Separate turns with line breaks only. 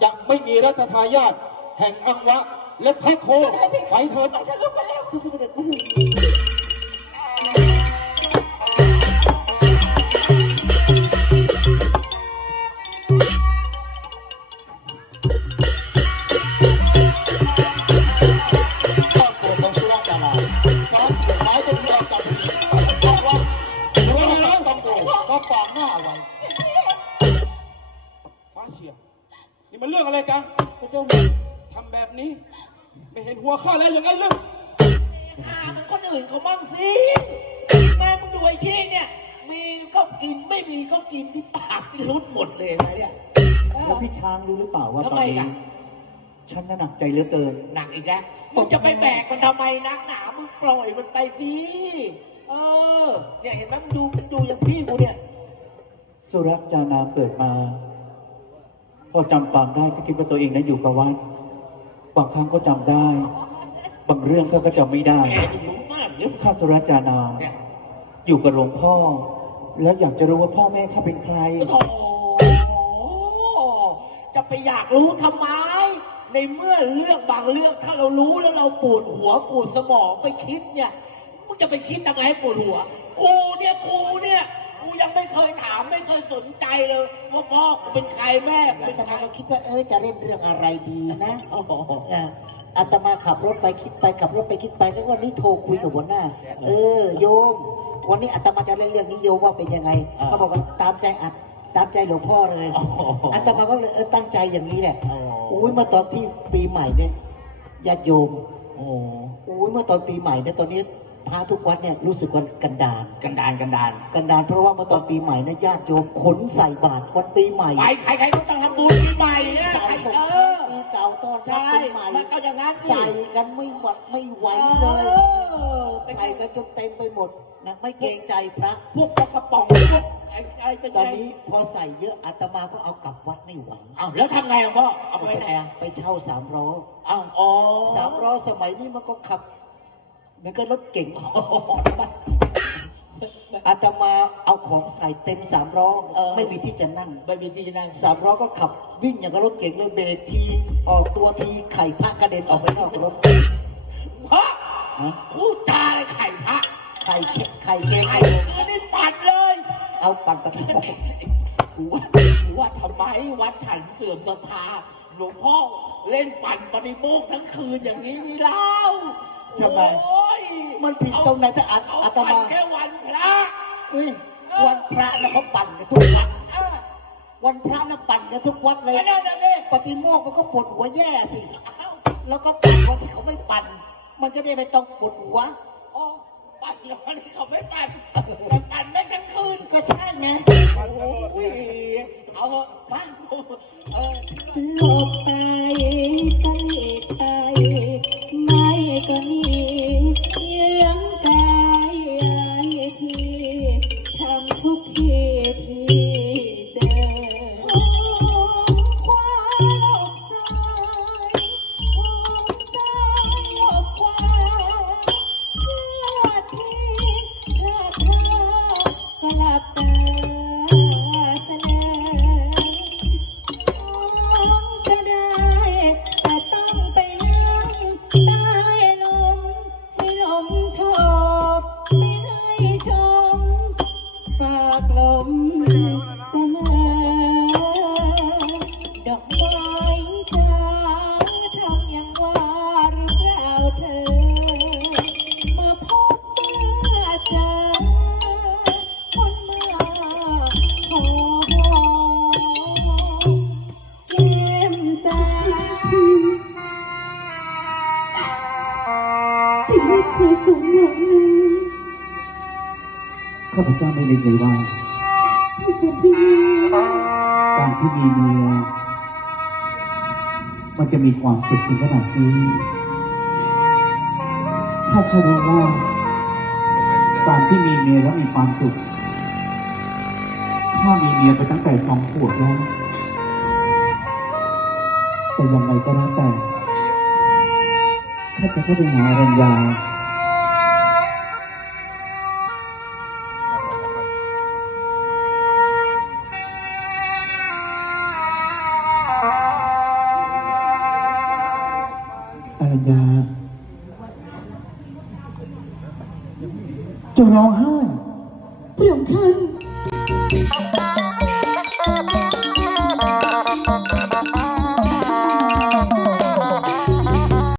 จะไม่มีรัชทายาทแห่งอังวะและพระโคไปเถิด
ไปทะลุไปแล้วทุกคนเด็ด
นี่มันเรื่องอะไรกันพระเจ้าทำแบบนี้ไม่เห็นหัวข้าแล้วอย่างนั้นเลย
มันคนอื่นเขาบ้างสิแม่มึงดูไอ้ที่เนี่ยมีก็กินไม่มีก็กินที่ปากที่รุดหมดเลยนะเนี่ย
แล้วพี่ช้างรู้หรือเปล่าว่าตอนนี้ฉันน่ะหนักใจเหลือเกิน
หนักอีกแล้วมึงจะไปแบกมันทำไมนักหนามึงปล่อยมันไปสิเนี่ยเห็นไหมมึงดูอย่างพี่กูเนี่ย
สุรัตน์จานามเกิดมาพอจำความได้ก็คิดว่าตัวเองนั้นอยู่กับวัดบางครั้งก็จำได้บางเรื่องก็จำไม่ได้ข้าสุรัตน์จานามอยู่กับหลวงพ่อแล้วอยากจะรู้ว่าพ่อแม่ข้าเป็นใคร
โธ่จะไปอยากรู้ทำไมในเมื่อเรื่องบางเรื่องถ้าเรารู้แล้วเราปวดหัวปวดสมองไปคิดเนี่ยมึงจะไปคิดทำไมให้ปวดหัวกูกูยังไม่เคยถามไม่เคยสนใจเลยว่าพ่อกูเป็นใครแม่กูเป็นใคร
ก็คิดว่าจะเล่นเรื่องอะไรดีนะอาตมาขับรถไปคิดไปขับรถไปคิดไปแล้ววันนี้โทรคุยกับหัวหน้าโยมวันนี้อาตมาจะเล่นเรื่องนี้โยมว่าเป็นยังไงเขาบอกว่าตามใจหลวงพ่อเลยอาตมาก็เลยตั้งใจอย่างนี้แหละอุ้ยมาตอนที่ปีใหม่เนี่ยญาติโยมอุ้ยเมื่อตอนปีใหม่เนี่ยตอนนี้พระทุกวัดเนี่ยรู้สึกว่ากันดานเพราะว่าเมื่อตอนปีใหม่เนี่ยญาติโยมขนใส่บาตรวันปีใหม่
ไปใครก็จะทำบุญปีใหม่เนี่ย
ปีเก่าต้อนรับปีใหม่
ก็อย่างนั้น
ใส่กันไม่หมดไม่ไหวเลยใส่กันจนเต็มไปหมดนะไม่เกรงใจพระ
พวกกระป๋องพวก
ตอนนี้พอใส่เยอะอาตมาก็เอากลับวัดไม่ไหว
แล้วทำไงพ่อเอาไปไหน
ไปเช่า3 ล้อ3 ล้อสมัยนี้มันก็ขับเหมือนกับรถเก่งอาตมาเอาของใส่เต็ม3 ล้อไม่มีที่จะนั่ง3 ล้อก็ขับวิ่งอย่างกับรถเก่งเลยเบรกทีออกตัวทีไข่พระกระเด็นออกไปนอกรถ
พระพูดจาอะไรไข่พระ
ไข่เค็ม
นี่ปัดเลย
เอาปั่นไป
ว่าทำไมวัดฉันเสื่อมศรัทธาหลวงพ่อเล่นปั่นปฏิโมกข์ทั้งคืนอย่างนี้นี่เล่า
ทำไมมันผิดตรงไหนถ้าอาตมา
แค่วันพระ
วันพระแล้วเขาปั่นกันทุกวัดวันพระแล้วปั่นกันทุกวัดเลยปฏิโมกข์มันก็ปวดหัวแย่สิแล้วก็ปั่นวันที่เขาไม่ปั่นมันจะได้ไม่ต้องปวดหัว
ปั่นวันที่เขาไม่ปั่นแต่ปั่นไม่ทั้งคืน
ก็ใช่ไง
เอาบ้าง
หลบไปใจไปไม่ก็หนีเยื้องกายที่ทำทุกทีที่เจอควายหลบซ้ายหลบขวาพลาดทีพลาดท่าก็หลับตา
ข้าพเจ้าไม่ลืมเลยว่าการที่มีเมียมันจะมีความสุขถึงขนาดนี้ถ้าข้ารู้ว่าการที่มีเมียแล้วมีความสุขข้ามีเมียไปตั้งแต่2 ขวบแล้วแต่ยังไงก็แล้วแต่ข้าจะเข้าไปหาอรัญญาอารยาเจะร้องไห้
พระองค์ท่าน